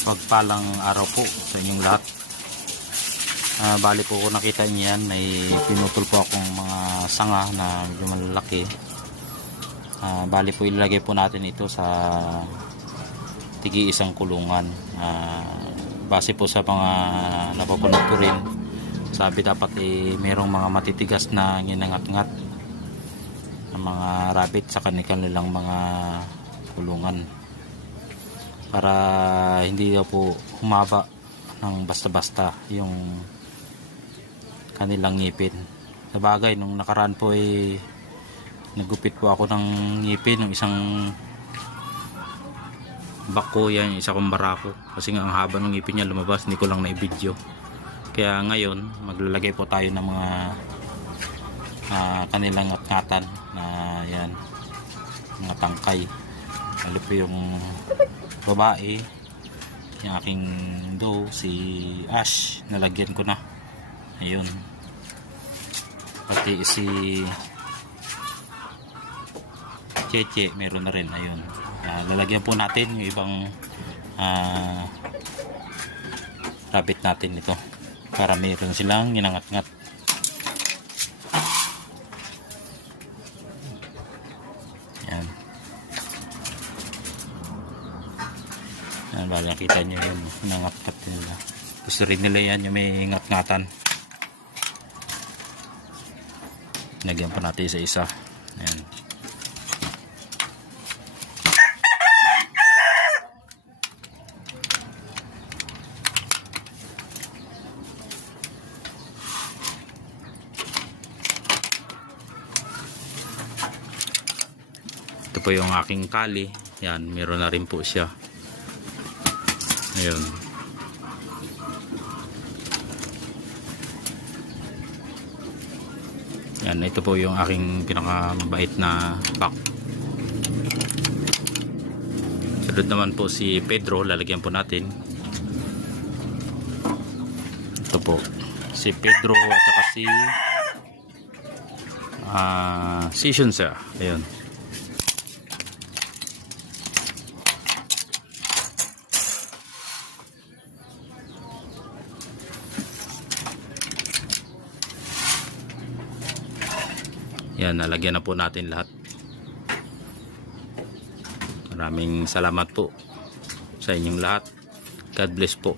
Pagpalang araw po sa inyong lahat. Bali po kung nakita niyo yan, may pinutol po akong mga sanga na medyo malalaki. Bali po ilalagay po natin ito sa tigi isang kulungan. Base po sa mga napapanood ko rin, sabi dapat merong mga matitigas na ginangat-ngat ng mga rabbit sa kanilang mga kulungan, para hindi daw po humaba ng basta-basta yung kanilang ngipin. Sabagay, nung nakaraan po nagupit po ako ng ngipin ng isang bako, yan, isa kong barako, kasi nga ang haba ng ngipin niya lumabas, hindi ko lang na-video. Kaya ngayon maglalagay po tayo ng mga kanilang ngat-ngatan na yan, mga tangkay. Lalo po yung babae, yung aking si Ash, nalagyan ko na. Ayun, pati si Cheche meron na rin. Ayun, lalagyan po natin yung ibang rabbit natin ito, para meron silang ginangat-ngat. Yan. Yan, bali nakita nyo yun, nangat-ngat nila. Gusto rin nila yan, yung may ngat-ngatan. Lagyan pa natin isa-isa. Yan. Ito po yung aking kali. Yan, meron na rin po siya. Ayun. Yan, ito po yung aking pinakamabait na pack. Sunod naman po si Pedro, lalagyan po natin. Ito po si Pedro at saka si Shunsa. Ayun. Yan, nalagyan na po natin lahat. Maraming salamat po sa inyong lahat. God bless po.